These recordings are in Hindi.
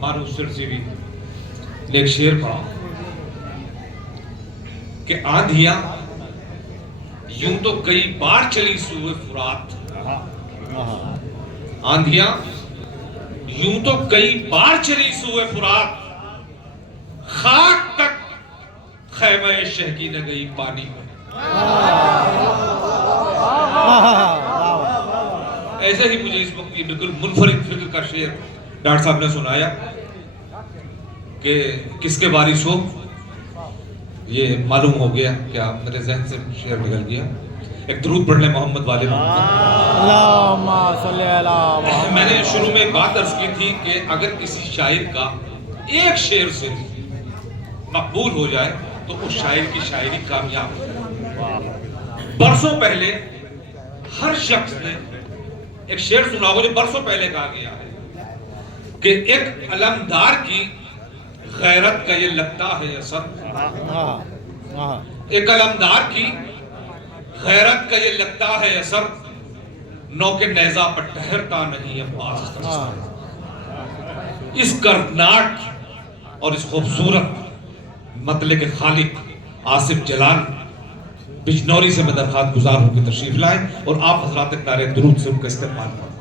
मारूफ सिरसिरी ने एक शेर पढ़ा कि आंधियां यूं तो कई बार चली सूए फुरात, आंधियां यूं तो कई बार चली सूए फुरात, खाक तक खैमे शहकी न गई पानी में। ऐसे ही मुझे इस वक्त ये बिल्कुल मुनफरिद फिक्र का शेर डॉक्टर साहब ने सुनाया कि किसके वारिस हो, ये मालूम हो गया, क्या मेरे जहन से शेर निकल गया। एक दुरूद पढ़ ले मोहम्मद वाले मोहम्मद। मैंने शुरू में एक बात अर्ज की थी कि अगर किसी शायर का एक शेर से मकबूल हो जाए तो उस शायर की शायरी कामयाब हो जाए। बरसों पहले हर शख्स ने एक शेर सुना होगा जो बरसों पहले कहा गया है कि एक अलमदार की गैरत का ये लगता है असर, एक अलमदार की गैरत का ये लगता है असर, नौ के नेजा पर ठहरता नहीं अब्बास। इस कर्नाट और इस खूबसूरत मतले के खालिक आसिफ जलाल बिजनौरी से मैं दरखास्त गुजार हूं कि तशरीफ लाए और आप हजरात नारे दुरूद से उनका इस्तेमाल फरमाएं।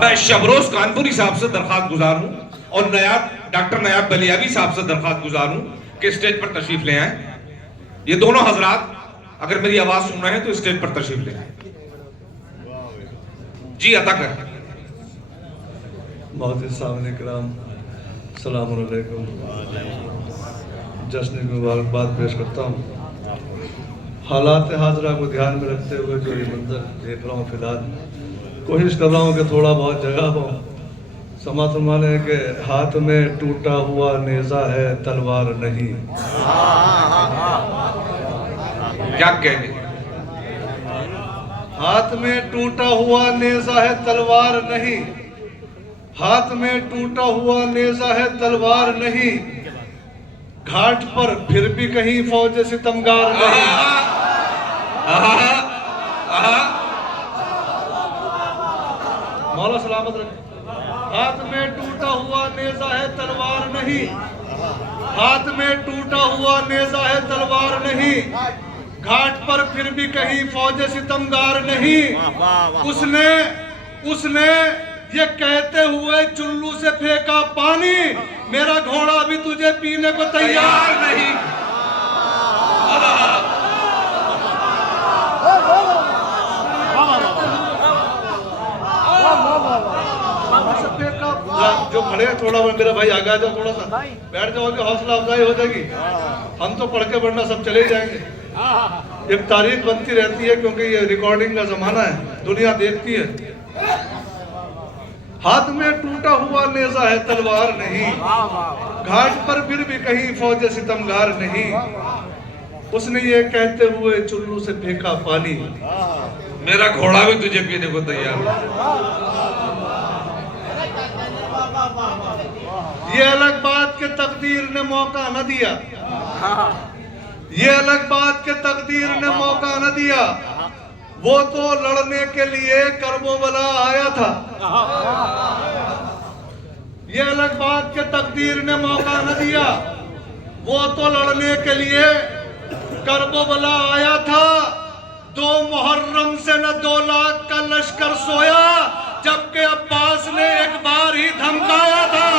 मैं शबरोज कानपुरी साहब से दरखास्त गुजार हूं और डॉक्टर नयाब बलियावी साहब से दरखास्त गुजार हूं कि स्टेज पर तशरीफ ले आए। ये दोनों हजरात अगर मेरी आवाज सुन रहे हैं तो स्टेज पर तशरीफ ले आए। जी अता कर सलाम अलैकुम। जश्न की मुबारकबाद पेश करता हूँ। हालात हाजरा को ध्यान में रखते हुए जो ये मंजर देख रहा हूँ, फिलहाल कोशिश कर रहा हूँ कि थोड़ा बहुत जगह हो। समा फरमाने है कि हाथ में टूटा हुआ नेजा है तलवार नहीं। क्या कहने, हाथ में टूटा हुआ नेजा है तलवार नहीं, हाथ में टूटा हुआ नेजा है तलवार नहीं, घाट पर फिर भी कहीं फौज सितमगार नहीं। मौला सलामत रखे। हाथ में टूटा हुआ नेजा है तलवार नहीं, हाथ में टूटा हुआ नेजा है तलवार नहीं, घाट पर फिर भी कहीं फौज सितमगार नहीं। उसने ये कहते हुए चुल्लू से फेंका पानी, मेरा घोड़ा भी तुझे पीने को तैयार नहीं। जो खड़े हैं थोड़ा मेरा भाई आगे आ जाओ, थोड़ा सा बैठ जाओगे, हौसला अफजाई हो जाएगी। हम तो पढ़ के बढ़ना सब चले जाएंगे। एक तारीख बनती रहती है क्योंकि ये रिकॉर्डिंग का जमाना है, दुनिया देखती है। हाथ में टूटा हुआ नेजा है तलवार नहीं, घाट पर फिर भी कहीं फौज सितमगार नहीं। उसने ये कहते हुए चुल्लू से फेंका पानी, मेरा घोड़ा भी तुझे पीने को तैयार। ये अलग बात के तकदीर ने मौका न दिया, ये अलग बात के तकदीर ने मौका न दिया, वो तो लड़ने के लिए करबोबला आया था। ये अलग बात के तकदीर ने मौका न दिया, वो तो लड़ने के लिए करबोबला आया था। 2 मुहर्रम से न 2 लाख का लश्कर सोया, जबकि अब्बास ने एक बार ही धमकाया था।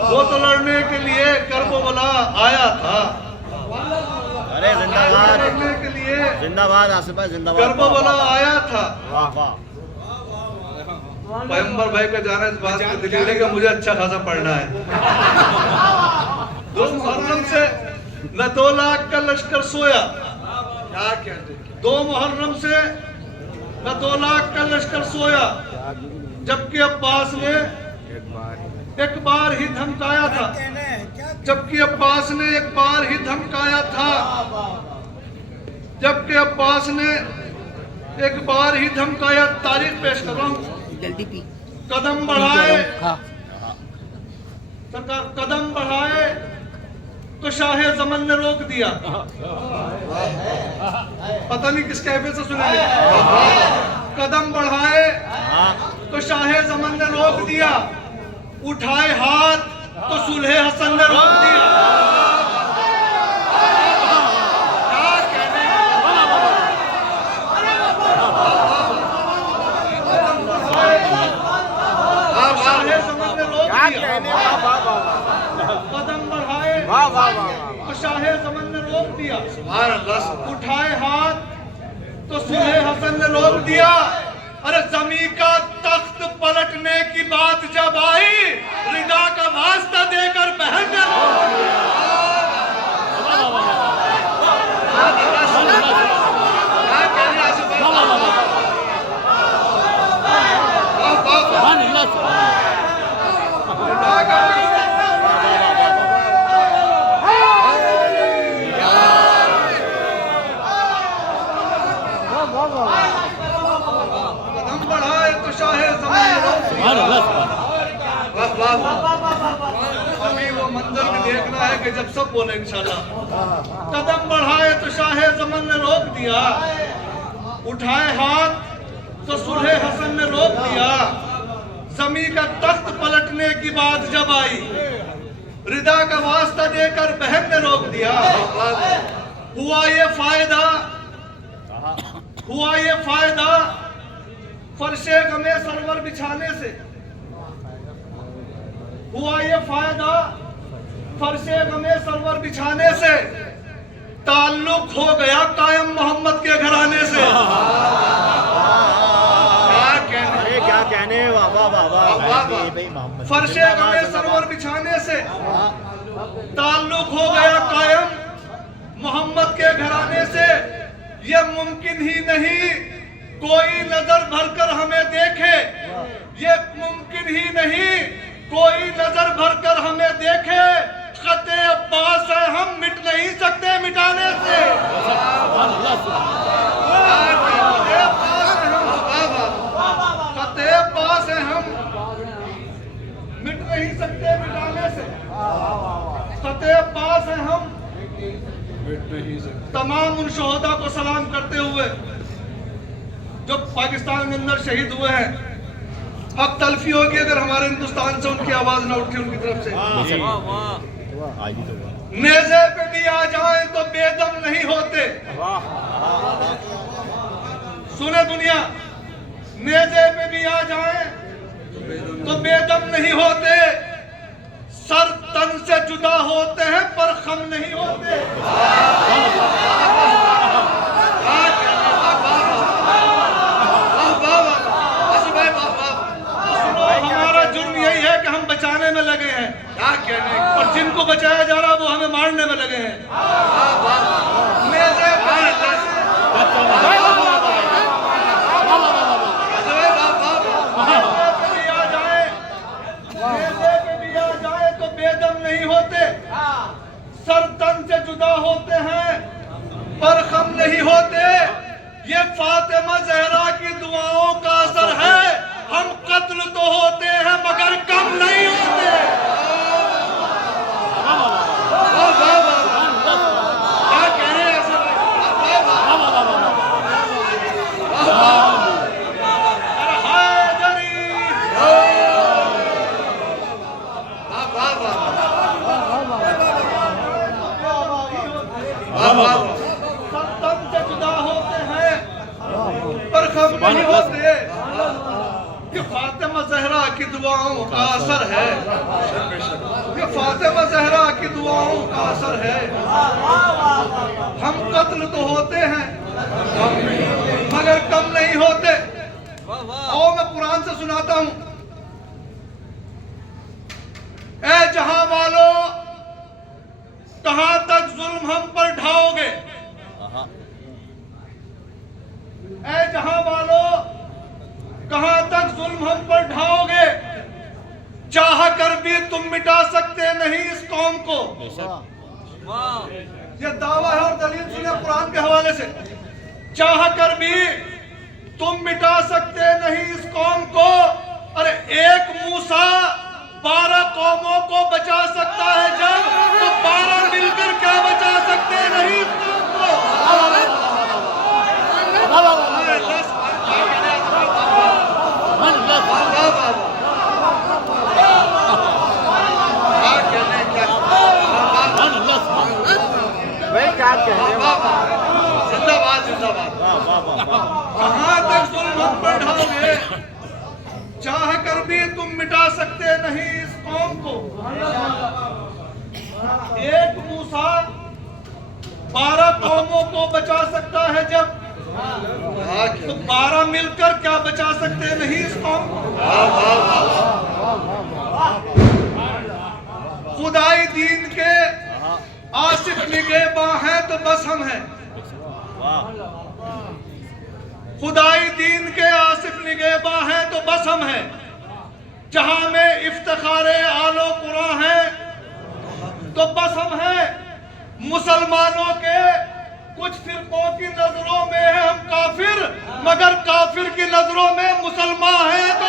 वो तो लड़ने के लिए करबला आया था। अरे जिंदाबाद, लड़ने के लिए जिंदाबाद आसिफ भाई, जिंदाबाद। करबला आया था। वाह वाह। पैगंबर भाई का जाना इस बात को दिखाने का मुझे अच्छा खासा पढ़ना है। 2 मुहर्रम से न 2 लाख का लश्कर सोया, 2 मुहर्रम से न 2 लाख का लश्कर सोया, जबकि अब्बास ने एक बार ही धमकाया था, जबकि अब्बास ने एक बार ही धमकाया था, जबकि अब्बास ने एक बार ही धमकाया। तारीख पेश कर रहा हूं। जल्दी पी। कदम बढ़ाए सरकार, कदम बढ़ाए तो शाहे जमन ने रोक दिया। पता नहीं किस कैफे से सुनाए। कदम बढ़ाए तो शाहे जमन ने रोक दिया, उठाए हाथ तो सुलहे हसन ने रोक दिया। क्या कहने, शाहे जमन ने रोक दिया। कदम बढ़ाए तो शाहे जमन ने रोक दिया, उठाए हाथ तो सुलहे हसन ने रोक दिया। अरे जमी का तख्त पलटने की बात जब आई, रिदा का वास्ता देकर बहन ने रोक दिया। कदम बढ़ाए तो शाहे ज़मीन अभी वो मंजर भी देखना है कि जब सब बोले इंशाल्लाह। कदम बढ़ाए तो शाहे ज़मान ने रोक दिया, उठाए हाथ तो सुलहे हसन ने रोक दिया। जमी का तख्त पलटने की बात जब आई, रिदा का वास्ता देकर बहन ने रोक दिया। हुआ ये फायदा, हुआ ये फायदा फर्शे गमे सरवर बिछाने से, हुआ ये फायदा फर्शे गमे सरवर बिछाने से, ताल्लुक हो गया कायम मोहम्मद के घराने से। क्या कहने, वाह वाह वाह वाह। फर्शे गमे सरवर बिछाने से ताल्लुक हो गया कायम मोहम्मद के घराने से। ये मुमकिन ही नहीं कोई नजर भरकर हमें देखे, ये मुमकिन ही नहीं कोई नजर भरकर हमें देखे। खते अब्बास है हम मिट नहीं सकते मिटाने से। खते अब्बास है हम मिट नहीं सकते मिटाने से। खते अब्बास है हम तमाम उन शोहदा को सलाम करते हुए जो पाकिस्तान के अंदर शहीद हुए हैं। अब तलफी होगी अगर हमारे हिंदुस्तान से उनकी आवाज ना उठी उनकी तरफ से। नेज़े पे भी आ जाए तो बेदम नहीं होते। सुने दुनिया, नेज़े पे भी आ जाए तो बेदम नहीं होते। सर तन से जुदा होते हैं पर खम नहीं होते। हमारा जुर्म यही है कि हम बचाने में लगे हैं, क्या कहने, और जिनको बचाया जा रहा है वो हमें मारने में लगे हैं। सर तन से जुदा होते हैं पर खम नहीं होते। ये फातिमा ज़हरा की दुआओं का असर है। हम कत्ल तो होते हैं मगर कम नहीं होते। क्या कह रहे हैं तन से जुदा होते हैं पर खम नहीं होते। ये फातिमा ज़हरा की दुआओं का असर है। ये फातिमा ज़हरा की दुआओं का असर है। हम कत्ल तो होते हैं मगर कम नहीं होते। और मैं कुरान से सुनाता हूं। ऐ जहां वालों, कहां तक जुल्म हम पर ढाओगे। ऐ जहां वालों, कहां तक जुल्म हम पर तुम मिटा सकते नहीं इस कौम को। ये दावा है और दलील सुने कुरान के हवाले से। चाह कर भी तुम मिटा सकते नहीं इस कौम को। अरे एक मूसा 12 कौमों को बचा सकता है जब, तो 12 मिलकर क्या बचा सकते नहीं इस कौम को। भाई क्या कह रहे हो? जिंदाबाद जिंदाबाद। कहां तक जुल्म हम पर ढाओगे? चाह कर भी तुम मिटा सकते नहीं इस कौम को। एक मूसा 12 कौमों को बचा सकता है जब, तो 12 मिलकर क्या बचा सकते नहीं इस कौम को। खुदाई दीन के आसिफ निगहबां हैं तो बस हम हैं। खुदाई दीन के आसिफ निगहबां हैं तो बस हम हैं। जहां में इफ्तिखारे आलो कुरान है तो बस हम हैं। मुसलमानों के कुछ फिरकों की नजरों में है हम काफिर, मगर काफिर की नजरों में मुसलमान हैं तो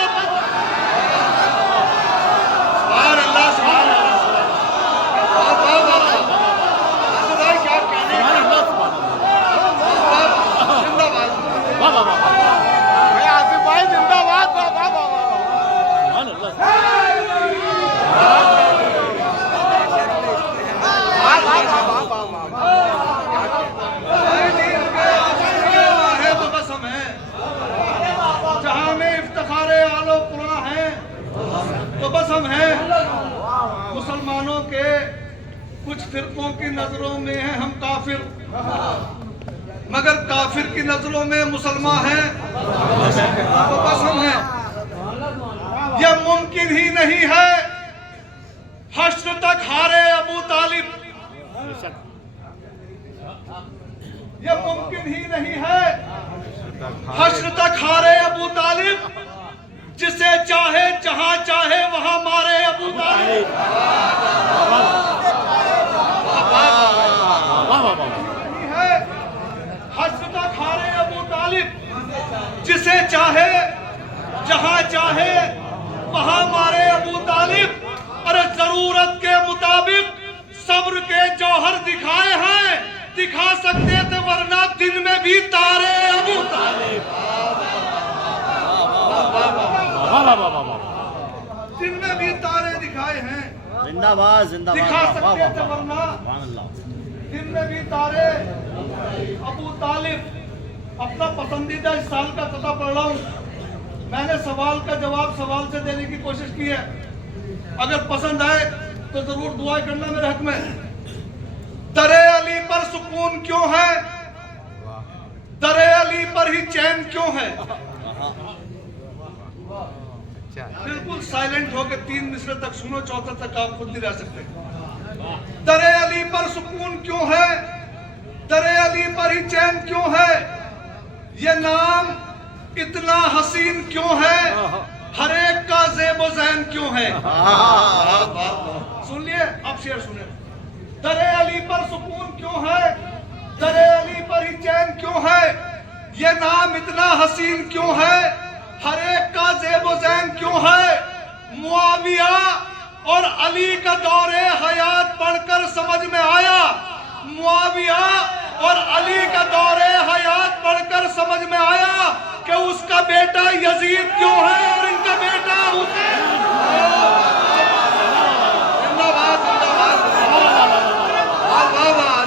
तो बस हम हैं। मुसलमानों के कुछ फिरकों की नजरों में है हम काफिर, मगर काफिर की नजरों में मुसलमान हैं तो बस हम हैं। यह मुमकिन ही नहीं है हश्र तक हारे अबू तालिब। यह मुमकिन ही नहीं है हश्र तक हारे अबू तालिब। जिसे चाहे जहां चाहे वहां मारे अबू तालिब। है हश्र तक हारे अबू तालिब। जिसे चाहे जहां चाहे वहां मारे अबू तालिब। अरे जरूरत के मुताबिक सब्र के जौहर दिखाए हैं, दिखा सकते थे वरना दिन में भी तारे अबू तालिब। दिन में भी तारे दिखाए हैं, जिंदाबाद जिंदाबाद। दिखा सकते थे वरना दिन में भी तारे अबू तालिब। अपना पसंदीदा इस साल का कथा पढ़ रहा हूँ। मैंने सवाल का जवाब सवाल से देने की कोशिश की है। अगर पसंद आए तो जरूर दुआ करना मेरे हक में। दरे अली पर सुकून क्यों है, दरे अली पर ही चैन क्यों है। बिल्कुल साइलेंट होकर 3 मिसरे तक सुनो, चौथे तक आप खुद नहीं रह सकते। दरे अली पर सुकून क्यों है, दरे अली पर ही चैन क्यों है। ये नाम इतना हसीन क्यों है, हर एक का ज़ेबो ज़ैन क्यों है। सुन लिए, अब शेर सुने। दरे अली पर सुकून क्यों है, दरे अली पर ही चैन क्यों है। ये नाम इतना हसीन क्यों है, हर एक का ज़ेबो ज़ैन क्यों है। मुआविया और अली का दौरे हयात पढ़कर समझ में आया। मुआविया और अली का दौरे हयात पढ़कर समझ में आया कि उसका बेटा यजीद क्यों है और इनका बेटा हुसैन। जिंदाबाद जिंदाबाद। वाह वाह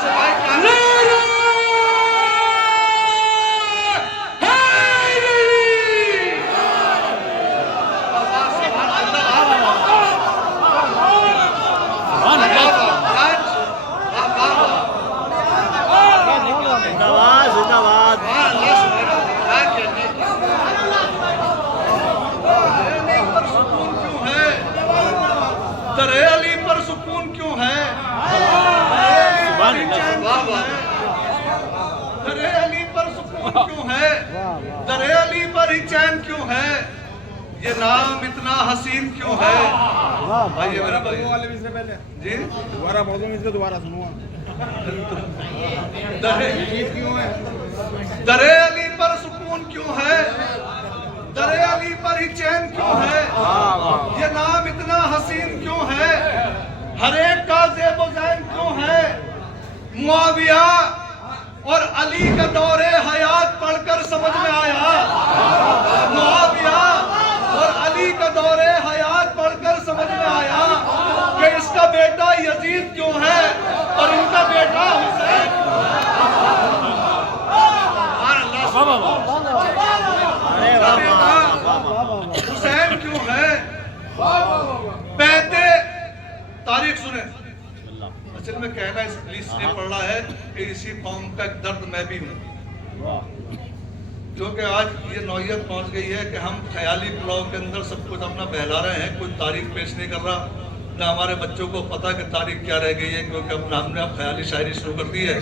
दरे अली पर सुकून क्यों है, दरे अली पर सुकून क्यों है, दरे अली पर ही चैन क्यों है। ये नाम इतना हसीन क्यों है? भाई ये मेरा भाई जी दोबारा बोलो, इसको दोबारा सुनो। दरे अली पर सुकून क्यों है? दरे अली पर ही चैन क्यों है? ये नाम इतना हसीन क्यों है? हर एक का ज़ेबो ज़ैन क्यों है? मुआविया और अली का दौरे हयात पढ़कर समझ में आया। मुआविया और अली का दौरे हयात पढ़कर समझ में आया कि इसका बेटा यजीद क्यों है और इनका बेटा हुसैन। हुसैन क्यों है? पहते तारीख सुने। असल में कहना इसलिए पड़ रहा है कि इसी कौम का एक दर्द मैं भी हूँ, क्योंकि आज ये नौयत पहुंच गई है कि हम ख्याली पुलाव के अंदर सब कुछ अपना बहला रहे हैं, कोई तारीख पेश नहीं कर रहा, ना हमारे बच्चों को पता कि तारीख क्या रह गई है, क्योंकि अपना हमने अब ख्याली शायरी शुरू कर दी है,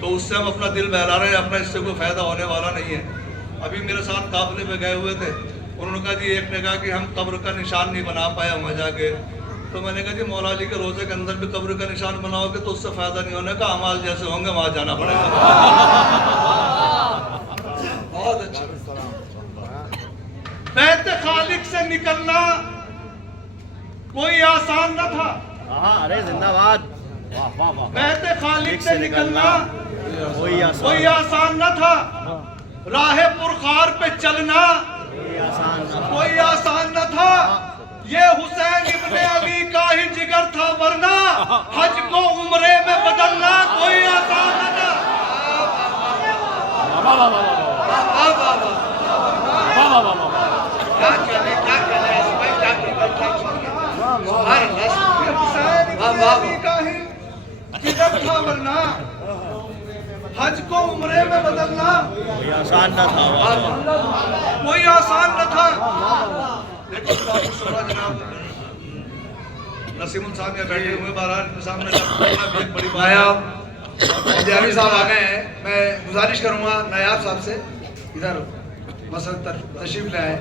तो उससे हम अपना दिल बहला रहे हैं, अपना इससे कोई फ़ायदा होने वाला नहीं है। अभी मेरे साथ काफिले में गए हुए थे, उन्होंने कहा जी, एक ने कहा कि हम कब्र का निशान नहीं बना पाए वहाँ जाके, तो मैंने कहा जी मौला अली के रोज़े के अंदर भी कब्र का निशान बनाओगे तो उससे फ़ायदा नहीं होने का, अमाल जैसे होंगे वहाँ जाना पड़ेगा। बहुत अच्छा। बैत खालिक से निकलना कोई आसान न था। अरे जिंदाबाद। वाह वाह वाह। बैत खालिक से निकलना कोई आसान न था। राहे पुरखार पे चलना कोई आसान न था। ये हुसैन इब्ने अली का ही जिगर था, वरना हज को उम्रे में बदलना कोई आसान न था। जिगर था वरना हज को उम्रे में बदलना कोई आसान न था। कोई आसान न था। नसीमुल साहब यहाँ बैठे हुए बाहर सामने एक बड़ी नायाब पंजाबी साहब आ गए हैं। मैं गुजारिश करूंगा नायाब साहब से इधर मसद तशरीफ ले आए।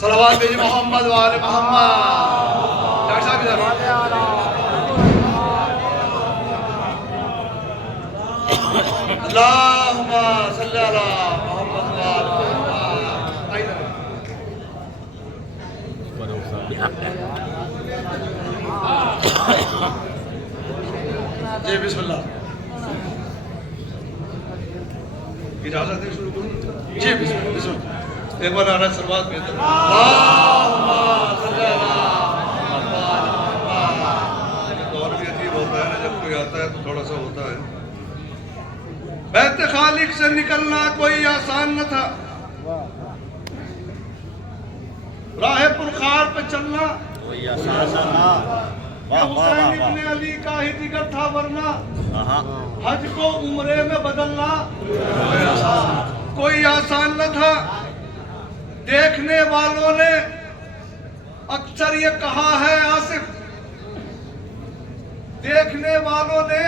सलावत भेजी मोहम्मद वाले मोहम्मद। डॉक्टर साहब इधर। अल्लाहुम्मा सल्ली अला मोहम्मद वाले मोहम्मद। इधर जी बिस्मिल्लाह। इजाजत है शुरू करूँ? जी बिस्मिल्लाह। एक बार नारा सलवात भेज दो। अल्लाहुम्मा सल्ली अला मोहम्मद। और भी अजीब होता है ना, जब कोई आता है तो थोड़ा सा होता है। बैत खालिक से निकलना कोई आसान न था। राह पुरखार पे चलना कोई आसान न था। हुसैन इब्ने अली का ही जिगर था, वरना हज को उम्रे में बदलना कोई आसान न था। देखने वालों ने अक्सर ये कहा है आसिफ, देखने वालों ने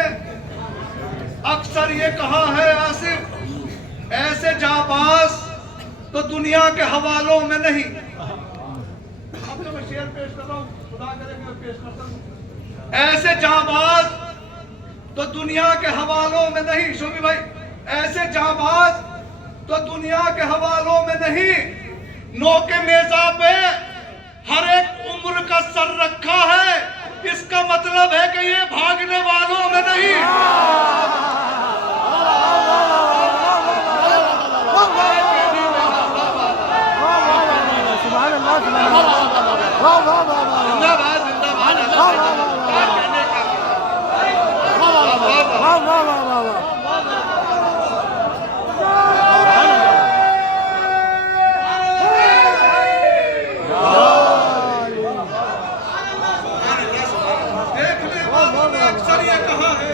अक्सर ये कहा है आसिफ, ऐसे जाबाज तो दुनिया के हवालों में नहीं। अब तो मैं शेर पेश कर रहा हूं, खुदा करे कि मैं पेश करता हूं। ऐसे जाबाज तो दुनिया के हवालों में नहीं। शोभी भाई, ऐसे जाबाज तो दुनिया के हवालों में नहीं। नौके नेज़ा पे हर एक उम्र का सर रखा है, इसका मतलब है कि ये भागने वालों में नहीं। जिंदाबाद जिंदाबाद। देखने वालों ने अक्सर ये कहा है,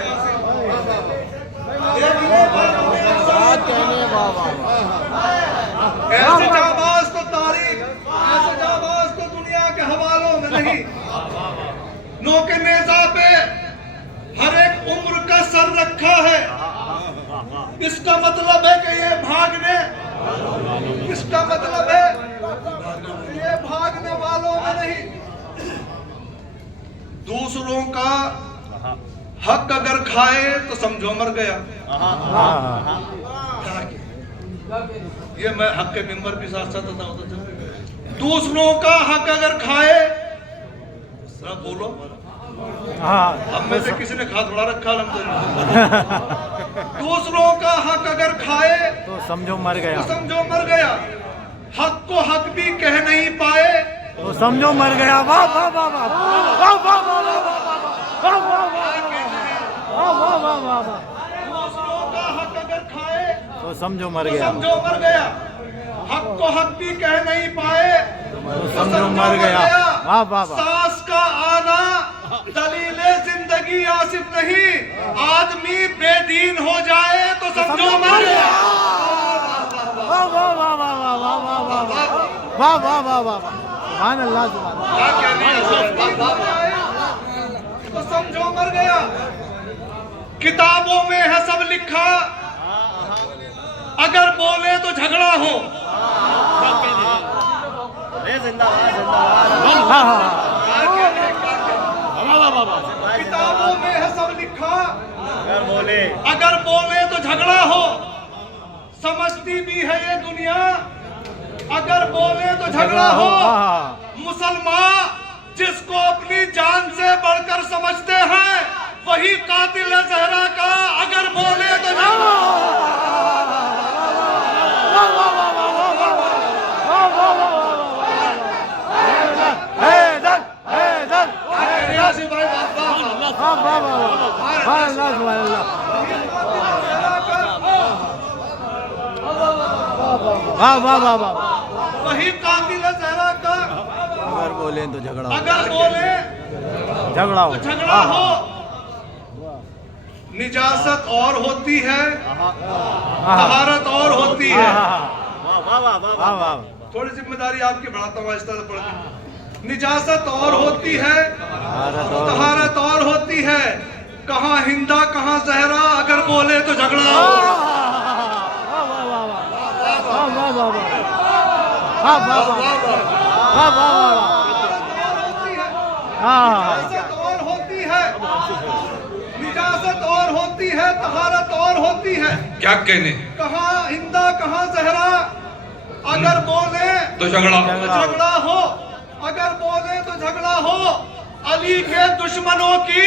ऐसे जाबाज तो तारीख, ऐसे जाबाज तो दुनिया के हवालों में नहीं। नौके नेज़ा पे हर एक उम्र का सर रखा है, इसका मतलब है कि ये भागने, इसका मतलब है ये भागने वालों में नहीं, दूसरों का हक अगर खाए तो समझो मर गया। ये मैं हक के मेंबर भी साथ साथ होता था। दूसरों का हक अगर खाए, जरा बोलो, अब में से किसी ने खा थोड़ा रखा अल्हम्दुलिल्लाह। दूसरों का हक अगर खाए तो समझो मर गया, तो समझो मर गया। हक को हक भी कह नहीं पाए तो समझो मर गया। वाह वाह वाह वाह वाह वाह वाह वाह वाह वाह वाह वाह वाह। दूसरों का हक अगर खाए तो समझो मर तो गया, समझो मर गया। हक को हक भी कह नहीं पाए तो समझो मर गया। वाह वाह वाह। सास का आना दलीले जिंदगी आसिफ नहीं, आदमी बेदीन हो जाए तो समझो मर गया। वाह वाह वाह वाह वाह वाह वाह वाह वाह वाह वाह वाह। सुभान अल्लाह, सुभान तो समझो मर गया। किताबों में है सब लिखा, अगर बोले तो झगड़ा हो। किताबों में है सब लिखा, अगर बोले तो झगड़ा हो। समझती भी है ये दुनिया, अगर बोले तो झगड़ा हो। मुसलमान जिसको अपनी जान से बढ़कर समझते हैं, वही कातिल है ज़हरा का, अगर बोले तो झगड़ा। वाह वाह वाह वाह। वही कातिल है ज़हरा का, अगर बोले तो झगड़ा, अगर बोले झगड़ा हो, तो झगड़ा हो। निजासत और होती है, तहारत और होती है। वाह वाह। थोड़ी जिम्मेदारी आपकी बढ़ाता हूँ आहिस्ता से पढ़ के। निजासत और होती है, तहारत और होती है। कहाँ हिंदा कहाँ ज़हरा, अगर बोले तो झगड़ा हो। निजासत और होती है, निजासत और होती है, तहारत और होती है। क्या कहने, कहाँ हिंदा कहाँ ज़हरा, अगर बोले तो झगड़ा झगड़ा हो। अगर बोले तो झगड़ा हो। अली के दुश्मनों की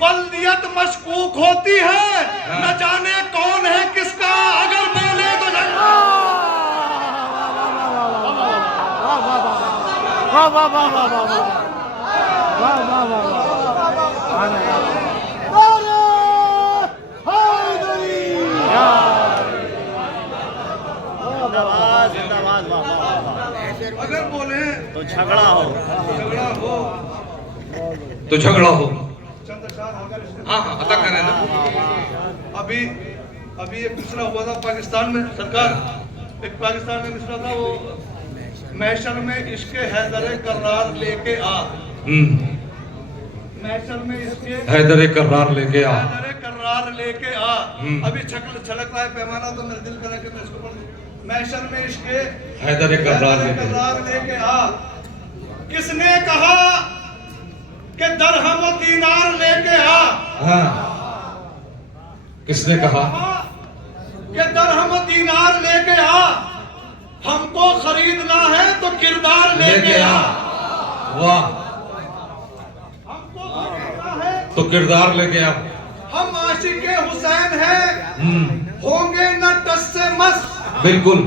वल्दियत मशकूक होती है, न जाने कौन है किसका, अगर बोले तो झगड़ा। वाह वाह वाह वाह वाह वाह वाह वाह वाह। अगर बोले तो झगड़ा हो, झगड़ा हो। तो झगड़ा हो। चंद अशआर होकर हाँ हाँ अदा करें ना। अभी अभी एक मिसरा हुआ था पाकिस्तान में, सरकार एक पाकिस्तान में मिसरा था, वो महशर में इसके हैदर करार लेके आ। महशर में इसके हैदर करार लेके आ, हैदर करार लेके आ। अभी छलक रहा है पैमाना, तो मेरा दिल करा कि मैं इसको पढ़ दूं। महशर में इसके हैदर करार लेके आ। किसने कहा कि दरहम और दीनार लेके आ? हाँ, किसने कहा कि दरहम और दीनार लेके आ। हमको खरीदना है तो किरदार लेके आ। वाह, हमको खरीदना है तो किरदार लेके आ। हम आशिके हुसैन हैं, होंगे न टस से मस। बिल्कुल।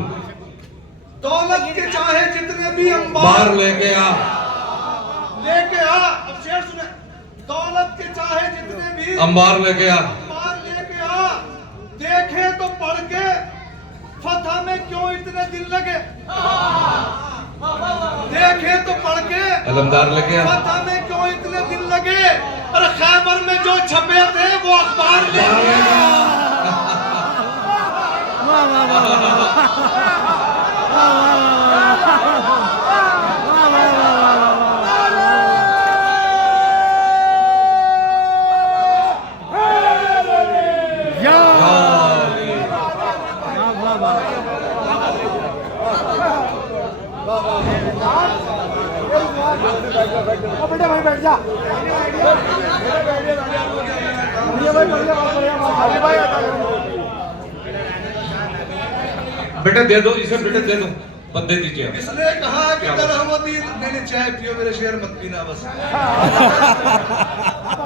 दौलत के चाहे जितने भी अंबार बाहर लेके आ, लेके आ। अब शेर सुने, दौलत के चाहे जितने भी अंबार लेके आ। अंबार लेके आ। देखे तो पढ़ के फतह में क्यों इतने दिन लगे। देखे तो पढ़ के अलमदार लेके आ। फतह में क्यों इतने दिन लगे। और खैबर में जो छपे थे वो अखबार लेके आ। बेटा भाई बैठ जा भाई बेटा दे दो इसे, बेटा दे दो, बंदे दीजिए। इसने कहा कि दरहमदीन, नहीं नहीं चाय पियो मेरे शेर मत पीना बस।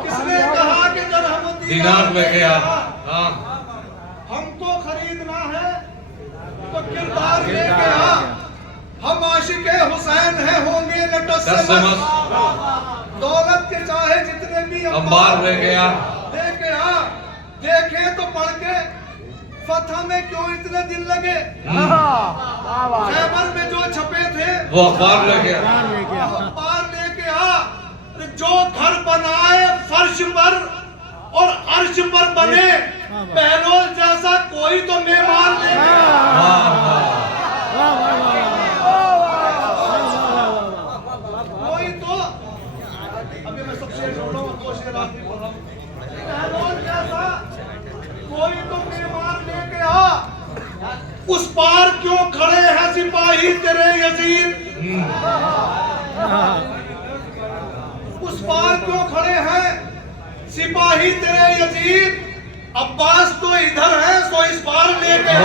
किसने कहा कि दरहमदीन दिनार लेके आ। हाँ हमको खरीदना है तो किरदार लेके आ। हम आशिके हुसैन हैं, होंगे न टस से मस। दौलत के चाहे जितने भी अंबार लेके आ। लेके आ। देखे तो पढ़ के फतह में क्यों इतने दिन लगे। खैबर में जो छपे थे वो अखबार लेके आ। अखबार लेके आ। जो घर बनाए फर्श पर और अर्श पर बने, बहलोल जैसा कोई तो मेहमान लेके आ। कोई तो, अभी मैं सब शेर बोल रहा हूँ, दो शेर आखिरी बोल रहा हूँ। बहलोल जैसा कोई तो मेहमान लेके आ। उस पार क्यों खड़े हैं सिपाही तेरे यजीद। उस पार क्यों खड़े हैं सिपाही तेरे यजीद। अब्बास तो इधर है, सो इस पार लेके आ।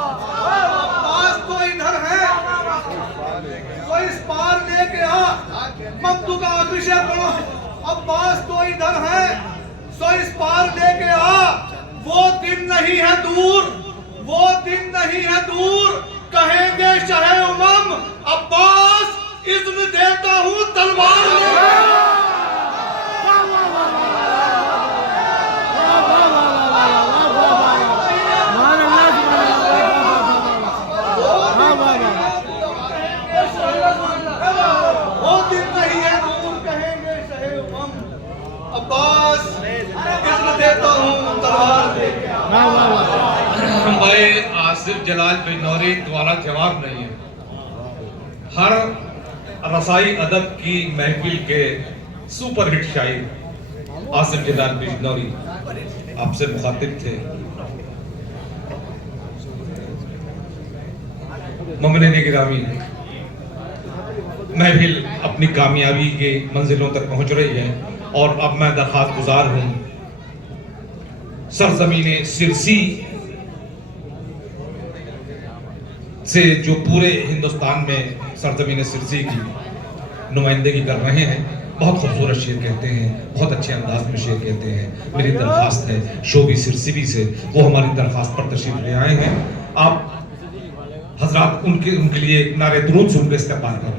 अब्बास तो इधर है, सो इस पार लेके आ। मक्तू का आखिरी शेर पढ़ो। अब्बास तो इधर है, सो इस पार लेके आ। वो दिन नहीं है दूर, वो दिन नहीं है दूर, कहेंगे शहे उमम अब्बास इज़्न देता हूँ तलवार लेके आ। वो दिन नहीं है दूर, कहेंगे शहे उमम अब्बास इज़्न देता हूँ तलवार लेके आ। भाई आसिफ जलाल बिजनौरी तुम्हारा जवाब नहीं है। हर रसाई अदब की महफिल के सुपरहिट शायर आसिफ जलाल बिजनौरी आपसे मुखातिब थे। मोमिनीन गिरामी, महफिल अपनी कामयाबी के मंजिलों तक पहुंच रही है और अब मैं दरख्वास्त गुजार हूं सरजमीने सिरसी से, जो पूरे हिंदुस्तान में सरजमीन सिरसी की नुमाइंदगी कर रहे हैं। बहुत खूबसूरत शेर कहते हैं, बहुत अच्छे अंदाज में शेर कहते हैं। मेरी दरख्वास्त है शोबी सिरसी से, वो हमारी दरख्वास्त पर तशरीफ ले आए हैं। आप हजरात उनके लिए नारे दुरूद से उनका इस्तेमाल करें।